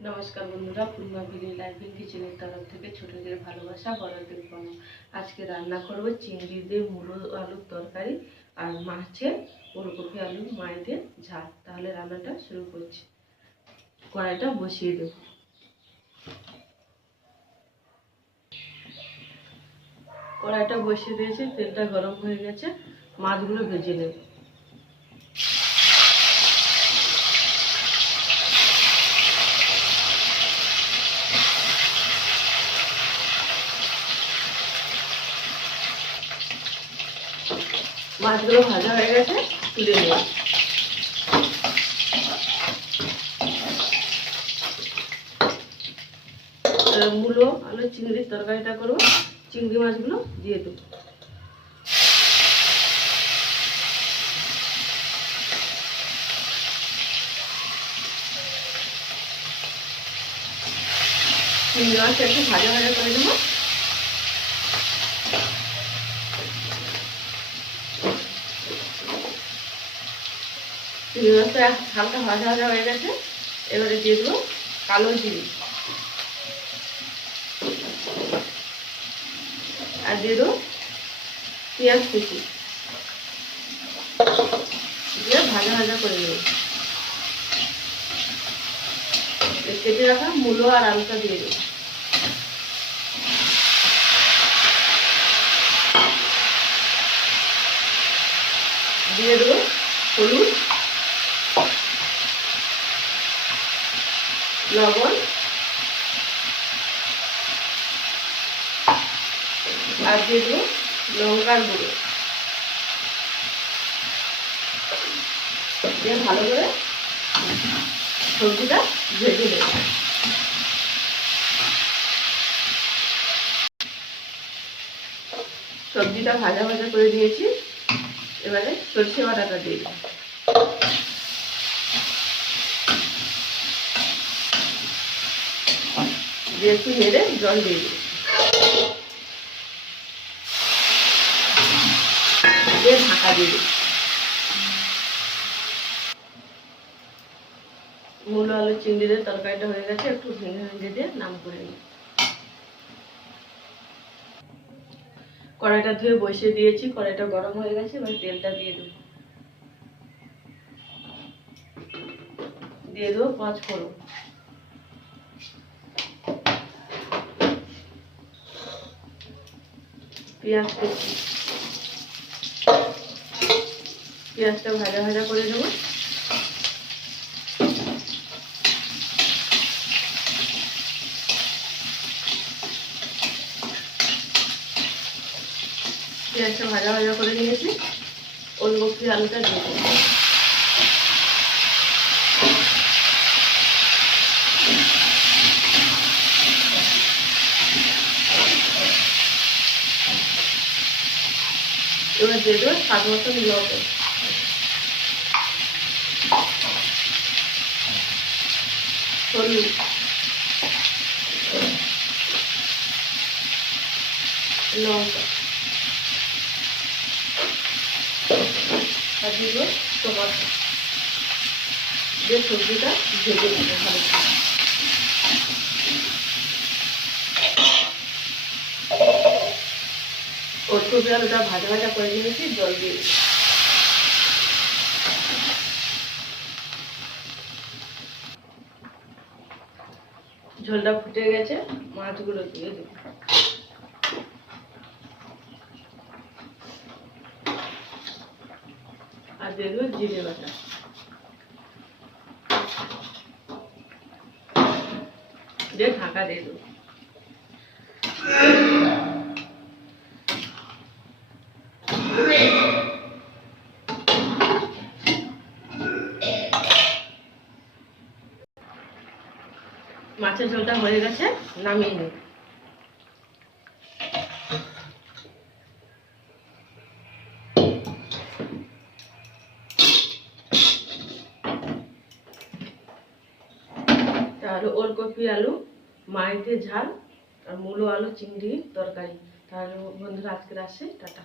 নমস্কার বন্ধুরা, পূর্ণা ভিলেজ লাইফিং কিচেনের তরফ থেকে ছোটদের ভালোবাসা বড়দের প্রণাম। আজকে রান্না করব চিংড়ি দিয়ে মুলো আলুর তরকারি আর মাছের ওলকপি আলু মায়েদের ঝাল। তাহলে রান্নাটা শুরু করছি। কড়াইটা বসিয়ে দেব। কড়াইটা বসিয়ে দিয়েছি, তেলটা গরম হয়ে গেছে, মাছগুলো ভেজে নেব। মাছগুলো ভাজা হয়ে গেছে, তুলে নেব। মুলো আলু চিংড়ির তরকারিটা করবো। চিংড়ি মাছগুলো দিয়ে দেবো। চিংড়ি মাছটা একটু ভাজা ভাজা করে দেবো। চিংড়ি মাছটা হালকা ভাজা ভাজা হয়ে গেছে, এবারে দিয়ে দেবো কালো জিরে আর দিয়ে দেবো পেঁয়াজ কুচি, দিয়ে ভাজা ভাজা করে দেবো। কেটে রাখা মূলো আর আলুটা দিয়ে দেবো। দিয়ে দেবো হলুদ, লবণ আর দিয়ে দেবো লঙ্কার গুঁড়ো। দিয়ে ভালো করে সবজিটা ভেজে দেবো। সবজিটা ভাজা ভাজা করে দিয়েছি, এবারে সরষে বাটাটা দিয়ে দেবো। দিয়ে একটু নেড়ে জল দিয়ে দেবো। দিয়ে ঢাকা দিয়ে দেবো। মূলো আলু চিংড়ি দিয়ে তরকারিটা হয়ে গেছে, একটু ভেঙে ভেঙে দিয়ে নাম করে নিই। কড়াইটা ধুয়ে বসিয়ে দিয়েছি, কড়াইটা গরম হয়ে গেছে, এবার তেলটা দিয়ে দেবো। দিয়ে দেবো 5 ফোড়ন, পেঁয়াজ কুচি, পেঁয়াজটা ভাজা ভাজা করে দেবো। পেঁয়াজটা ভাজা ভাজা করে নিয়েছি, ওলকপি আলুটা দিয়ে দেবো। এবার দিয়ে দেবো স্বাদ মতো লবণ, হলুদ, লঙ্কা আর দিব টমেটো। দিয়ে সবজিটা ভেজে নেবো ভালো করে। ওলকপি আলুটা ভাজা ভাজা করে নিয়েছি, জল দিয়ে দিই। ঝোলটা ফুটে গেছে, মাছগুলো দিয়ে দিই। আর দিয়ে দেবো জিরে বাটা। দিয়ে ঢাকা দিয়ে দেবো। মাছের ঝোলটা হয়ে গেছে, নামিয়ে নেব। তাহলে ওলকপি আলু মায়েদের ঝাল আর মূলো আলু চিংড়ি তরকারি। তাহলে বন্ধুরা আজকের আসে, টাটা।